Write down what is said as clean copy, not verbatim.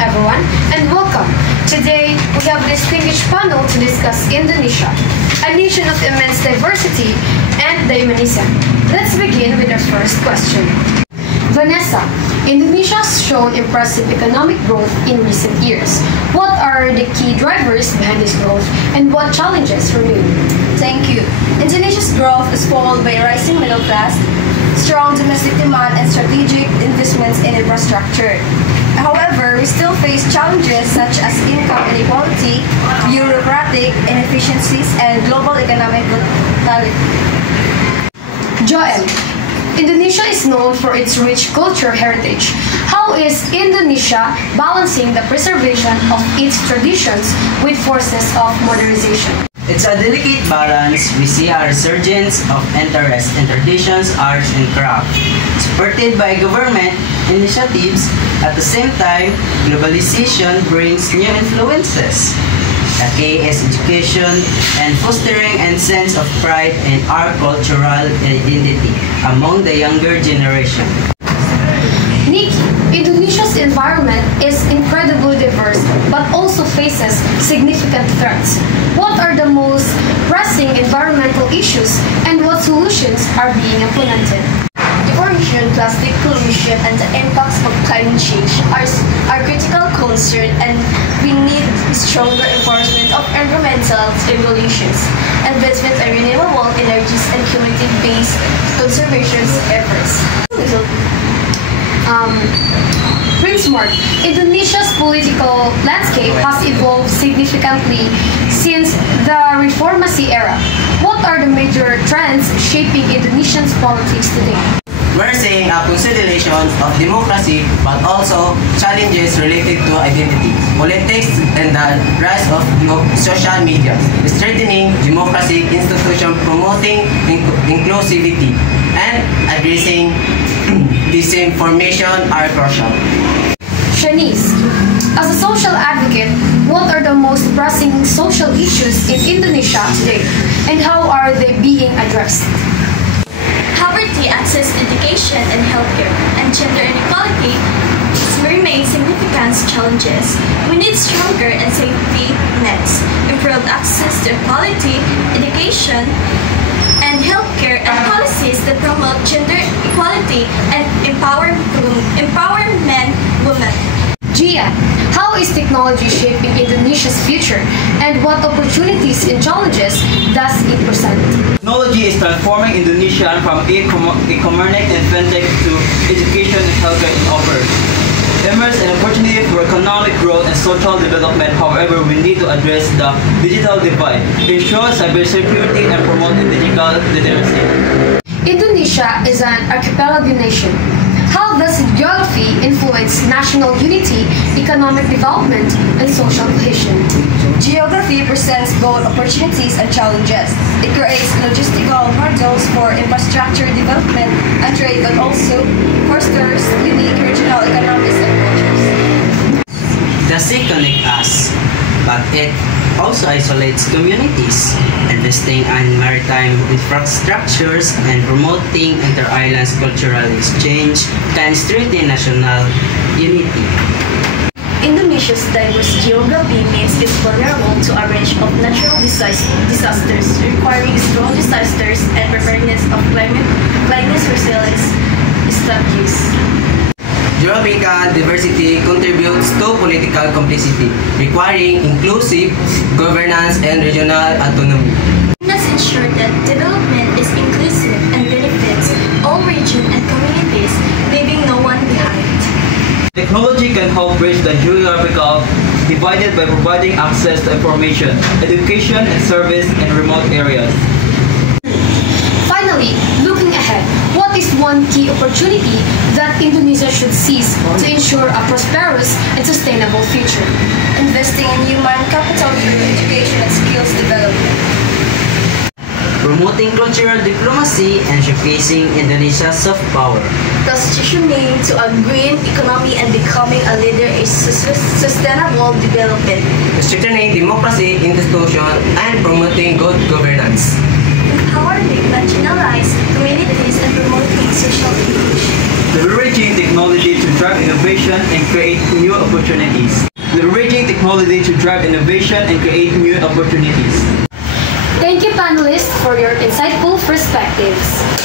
everyone, and welcome. Today, we have a distinguished panel to discuss Indonesia, a nation of immense diversity and dynamism. Let's begin with our first question. Vanessa, Indonesia has shown impressive economic growth in recent years. What are the key drivers behind this growth, and what challenges remain? Thank you. Indonesia's growth is fueled by a rising middle class, strong domestic demand, and strategic investments in infrastructure. However, we still face challenges such as income inequality, bureaucratic inefficiencies, and global economic volatility. Joel, Indonesia is known for its rich cultural heritage. How is Indonesia balancing the preservation of its traditions with forces of modernization? It's a delicate balance. We see a resurgence of interest in traditions, arts, and craft, supported by government initiatives. At the same time, globalization brings new influences. The key is education and fostering a sense of pride in our cultural identity among the younger generation. Nikki, Indonesia's environment is incredibly diverse but also faces significant threats. What are the most pressing environmental issues and what solutions are being implemented? Deforestation, plastic pollution, and the impacts of climate change are critical concerns, and we need stronger enforcement of environmental regulations, investment in renewable energies, and community-based conservation efforts. Prince Mark, Indonesia's political landscape has evolved significantly since the Reformasi era. What are the major trends shaping Indonesia's politics today? We're seeing a consolidation of democracy, but also challenges related to identity, politics, and the rise of social media, strengthening democratic institutions, promoting inclusivity, and addressing disinformation are crucial. Shanice, as a social advocate, what are the most pressing social issues in Indonesia today, and how are they being addressed? Poverty, access to education and healthcare, and gender inequality remain significant challenges. We need stronger and safety nets, improved access to quality education and healthcare, and policies that promote gender equality and empower men, women. Gia, how is technology shaping Indonesia's future, and what opportunities and challenges does it present? Technology is transforming Indonesia from e-commerce and fintech to education and healthcare it offers. Immerse an opportunity for economic growth and social development. However, we need to address the digital divide, ensure cybersecurity, and promote digital literacy. Indonesia is an archipelago nation. How does geography influence national unity, economic development, and social cohesion? Geography presents both opportunities and challenges. It creates logistical hurdles for infrastructure development and trade, but also fosters unique regional economies and cultures. The sea connects us, but it also isolates communities. Investing in maritime infrastructures and promoting inter-island cultural exchange can strengthen national unity. Indonesia's diverse geography means it's vulnerable to a range of natural disasters, requiring strong disasters and preparedness of climate resilience strategies. Geographical diversity contributes to political complexity, requiring inclusive governance and regional autonomy. We must ensure that development is inclusive and benefits all regions and communities, leaving no one behind. Technology can help bridge the geographical divide by providing access to information, education, and service in remote areas. Finally, looking ahead, what is one key opportunity that Indonesia should seize to ensure a prosperous and sustainable future? Investing in human capital through education and skills development. Promoting cultural diplomacy and showcasing Indonesia's soft power. Transitioning to a green economy and becoming a leader in sustainable development. Strengthening democracy institutions and promoting good governance. Empowering marginalized communities and promoting social inclusion. Leveraging technology to drive innovation innovation and create new opportunities. Leveraging technology to drive innovation and create new opportunities. Thank you, panelists, for your insightful perspectives.